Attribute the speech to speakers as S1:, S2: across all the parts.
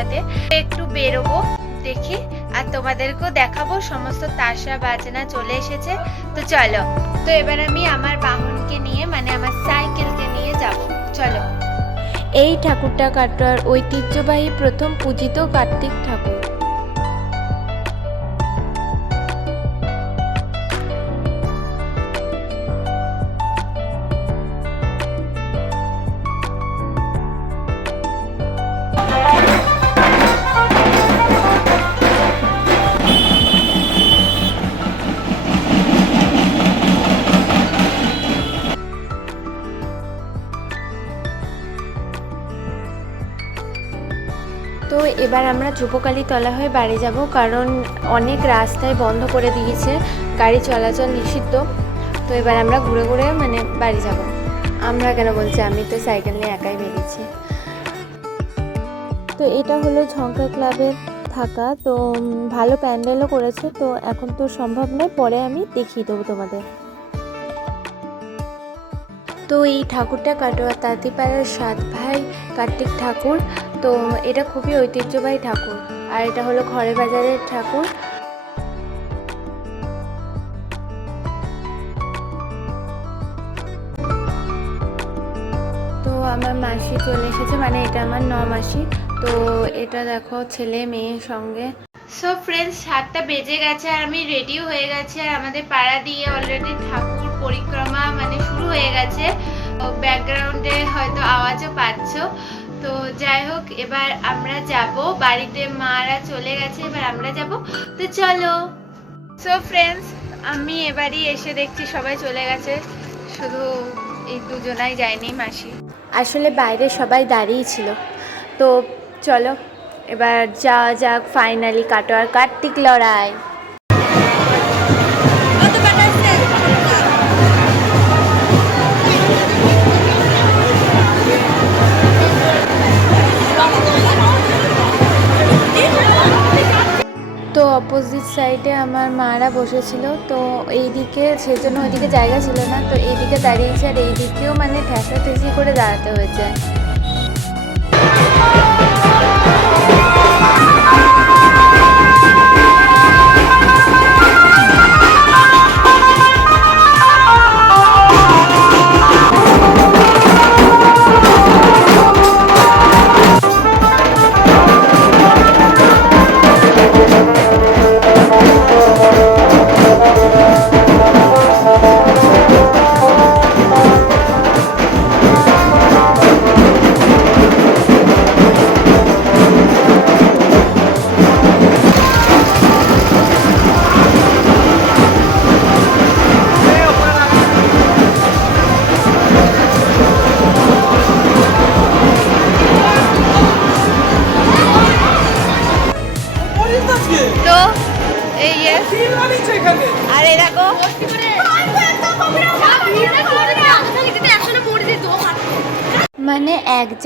S1: আমাদের একটু বেরোবো, দেখি। আর তোমাদেরকেও দেখাবো, সমস্ত তাসা বাজনা চলে এসেছে। তো চলো, তো এবার আমি আমার বাহনকে নিয়ে মানে আমার সাইকেলকে নিয়ে যাব। চলো। এই ঠাকুরটা কাটোয়ার ঐতিহ্যবাহী প্রথম পূজিত কার্তিক ঠাকুর। এবার আমরা যুবকালী তলা হয়ে বাড়ি যাব কারণ অনেক রাস্তায় বন্ধ করে দিয়েছে গাড়ি চলাচল নিষিদ্ধ। তো এবার আমরা ঘুরে ঘুরে মানে বাড়ি যাব। আমরা কেন বলছি? আমি তো সাইকেল নিয়ে একাই বেরিয়েছি। তো এটা হলো ঝঙ্কা ক্লাবের থাকা। তো ভালো প্যান্ডেলও করেছে। তো এখন তো সম্ভব নয়, পরে আমি দেখিয়ে দেবো তোমাদের। তো এই ঠাকুরটা কাটোয়া তাঁতিপাড়ার সাত ভাই কার্তিক ঠাকুর তো এটা খুবই ঐতিহ্যবাহী ঠাকুর। আর এটা হলো ঘরে বাজারের ঠাকুর। তো আমার মাসি চলে এসেছে মানে এটা আমার ন মাসি তো এটা দেখো, ছেলে মেয়ের সঙ্গে। সো ফ্রেন্ডস সাতটা বেজে গেছে আর আমি রেডি হয়ে গেছে। আর আমাদের পাড়া দিয়ে অলরেডি ঠাকুর পরিক্রমা মানে শুরু হয়ে গেছে। ব্যাকগ্রাউন্ডে হয়তো আওয়াজও পাচ্ছ। তো যাই হোক, এবার আমরা যাব। বাড়িতে মারা চলে গেছে, এবার আমরা যাব। তো চলো। সো ফ্রেন্ডস আমি এবারই এসে দেখছি সবাই চলে গেছে। শুধু এই দুজনাই যায়নি, মাসি। আসলে বাইরে সবাই দাঁড়িয়ে ছিল। তো চলো, এবার যাওয়া যাক ফাইনালি কাটোয়ার কার্তিক লড়াই। অপোজিট সাইডে আমার মারা বসেছিল, তো এইদিকে সেজন্য ওইদিকে জায়গা ছিল না, তো এইদিকে দাঁড়িয়েছে আর এইদিকেও মানে ঠেসি করে দাঁড়াতে হয়েছে।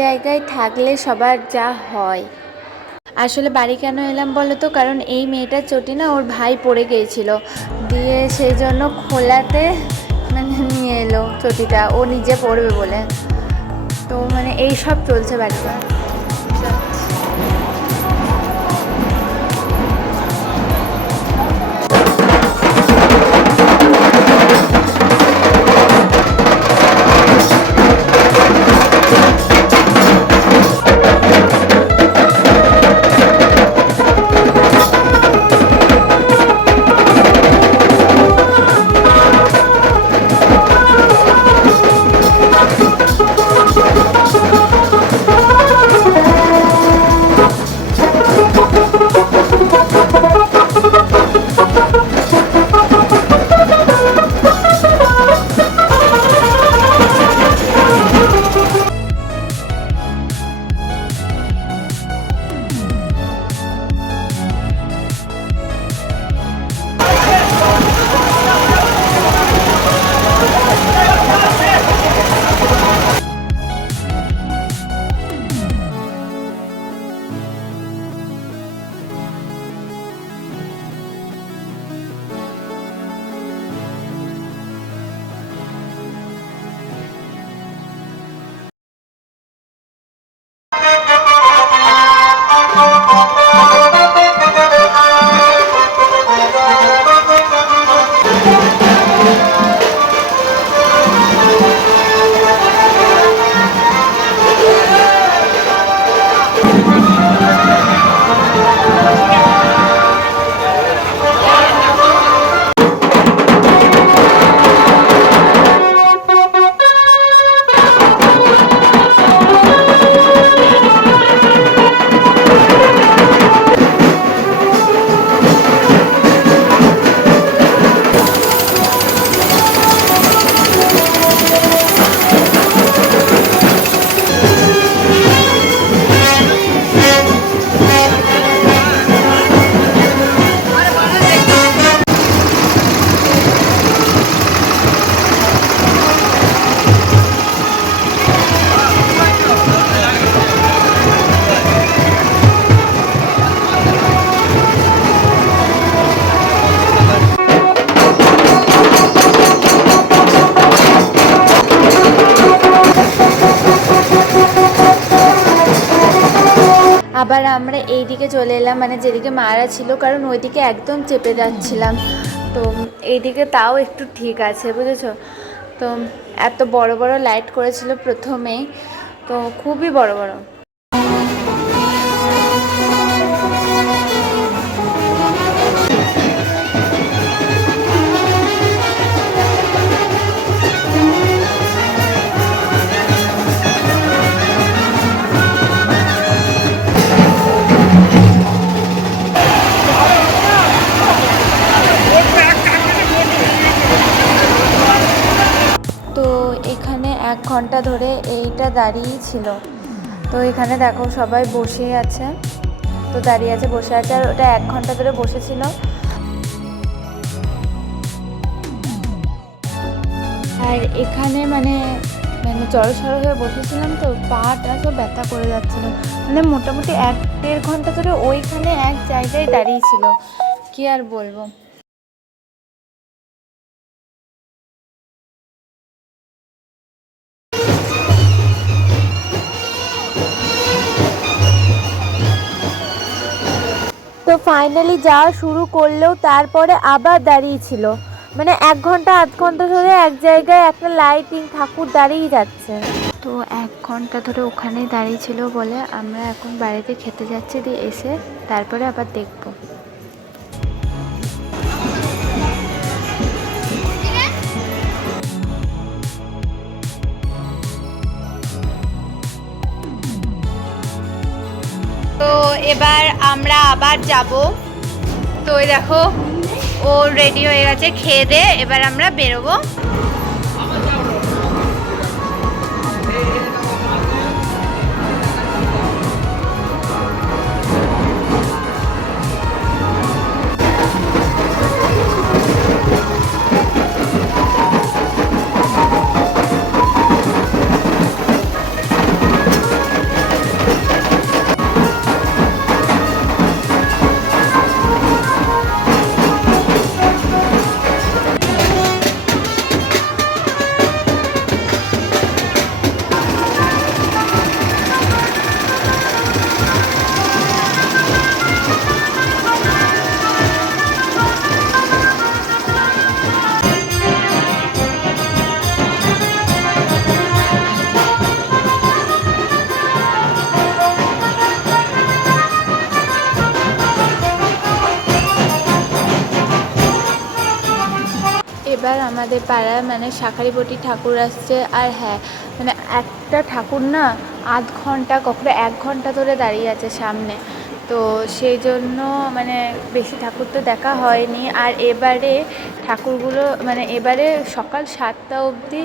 S1: জায়গায় থাকলে সবার যা হয়। আসলে বাড়ি কেন এলাম বলো তো? কারণ এই মেয়েটার চটি না ওর ভাই পড়ে গিয়েছিল। দিয়ে সেই জন্য খোলাতে মানে নিয়ে এলো চটিটা। ও নিজে পড়বে বলে। তো মানে এই সব চলছে বাড়িতে। আবার আমরা এই দিকে চলে এলাম মানে যেদিকে মারা ছিল, কারণ ওইদিকে একদম চেপে যাচ্ছিলাম। তো এইদিকে তাও একটু ঠিক আছে, বুঝেছ? তো এত বড় বড় লাইট করেছিল প্রথমেই, তো খুবই বড় বড়। ঘণ্টা ধরে এইটা দাঁড়িয়েই ছিল। তো এখানে দেখো সবাই বসে আছে। তো দাঁড়িয়ে আছে, বসে আছে, আর ওটা এক ঘণ্টা ধরে বসেছিল। আর এখানে মানে মানে জড়সড় হয়ে বসেছিলাম তো, পাটা সব ব্যথা করে যাচ্ছিল। মানে মোটামুটি এক দেড় ঘণ্টা ধরে ওইখানে এক জায়গায় দাঁড়িয়েছিল কি আর বলব? তো ফাইনালি যাওয়া শুরু করলেও তারপরে আবার দাঁড়িয়েছিল মানে এক ঘণ্টা আধ ঘণ্টা ধরে এক জায়গায় একটা লাইটিং ঠাকুর দাঁড়িয়ে যাচ্ছে। তো এক ঘণ্টা ধরে ওখানেই দাঁড়িয়ে ছিল বলে আমরা এখন বাড়িতে খেতে যাচ্ছি দিয়ে এসে তারপরে আবার দেখব। তো এবার আমরা আবার যাব। তো দেখো ও রেডি হয়ে গেছে খেয়ে দে এবার আমরা বেরোবো। আমাদের পাড়ায় মানে শাঁখারিপটি ঠাকুর আসছে। আর হ্যাঁ মানে একটা ঠাকুর না আধ ঘণ্টা, কখনো এক ঘণ্টা ধরে দাঁড়িয়ে আছে সামনে। তো সেই জন্য মানে বেশি ঠাকুর তো দেখা হয়নি। আর এবারে ঠাকুরগুলো মানে এবারে সকাল সাতটা অবধি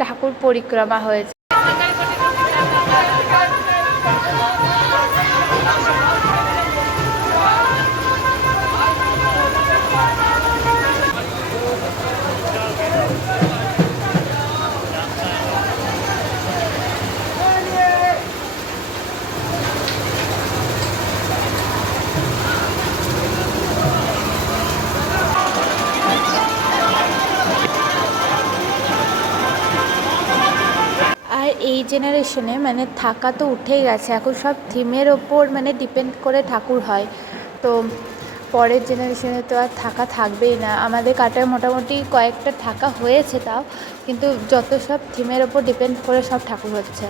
S1: ঠাকুর পরিক্রমা হয়েছে। জেনারেশনে মানে থাকা তো উঠেই গেছে। এখন সব থিমের ওপর মানে ডিপেন্ড করে ঠাকুর হয়। তো পরের জেনারেশনে তো আর থাকা থাকবেই না। আমাদের কাটার মোটামুটি কয়েকটা থাকা হয়েছে তাও, কিন্তু যত সব থিমের ওপর ডিপেন্ড করে সব ঠাকুর হচ্ছে।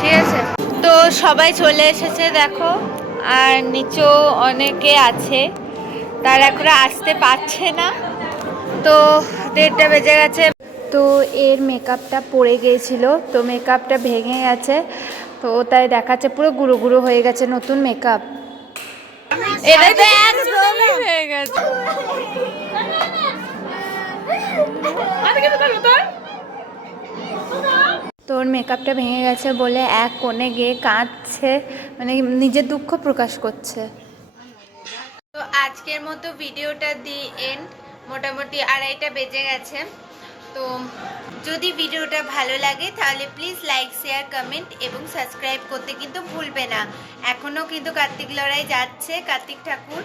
S1: ঠিক আছে। তো সবাই চলে এসেছে দেখো। আর নিচেও অনেকে আছে তারা এখনও আসতে পারছে না। তো দেড়টা বেজে গেছে। তো এর মেকআপটা পড়ে গিয়েছিল তো মেকআপটা ভেঙে গেছে। তো তাই দেখাচ্ছে পুরো গুঁড়ো গুঁড়ো হয়ে গেছে নতুন মেকআপ এটা তো একদমই হয়ে গেছে। মেকআপটা ভেঙে গেছে বলে এক কোণে গিয়ে কাঁদছে মানে নিজের দুঃখ প্রকাশ করছে। তো আজকের মতো ভিডিওটা দি এন্ড মোটামুটি আড়াইটা বেজে গেছে। তো যদি ভিডিওটা ভালো লাগে, তাহলে প্লিজ লাইক শেয়ার কমেন্ট এবং সাবস্ক্রাইব করতে কিন্তু ভুলবে না। এখনও কিন্তু কার্তিক লড়াই যাচ্ছে, কার্তিক ঠাকুর।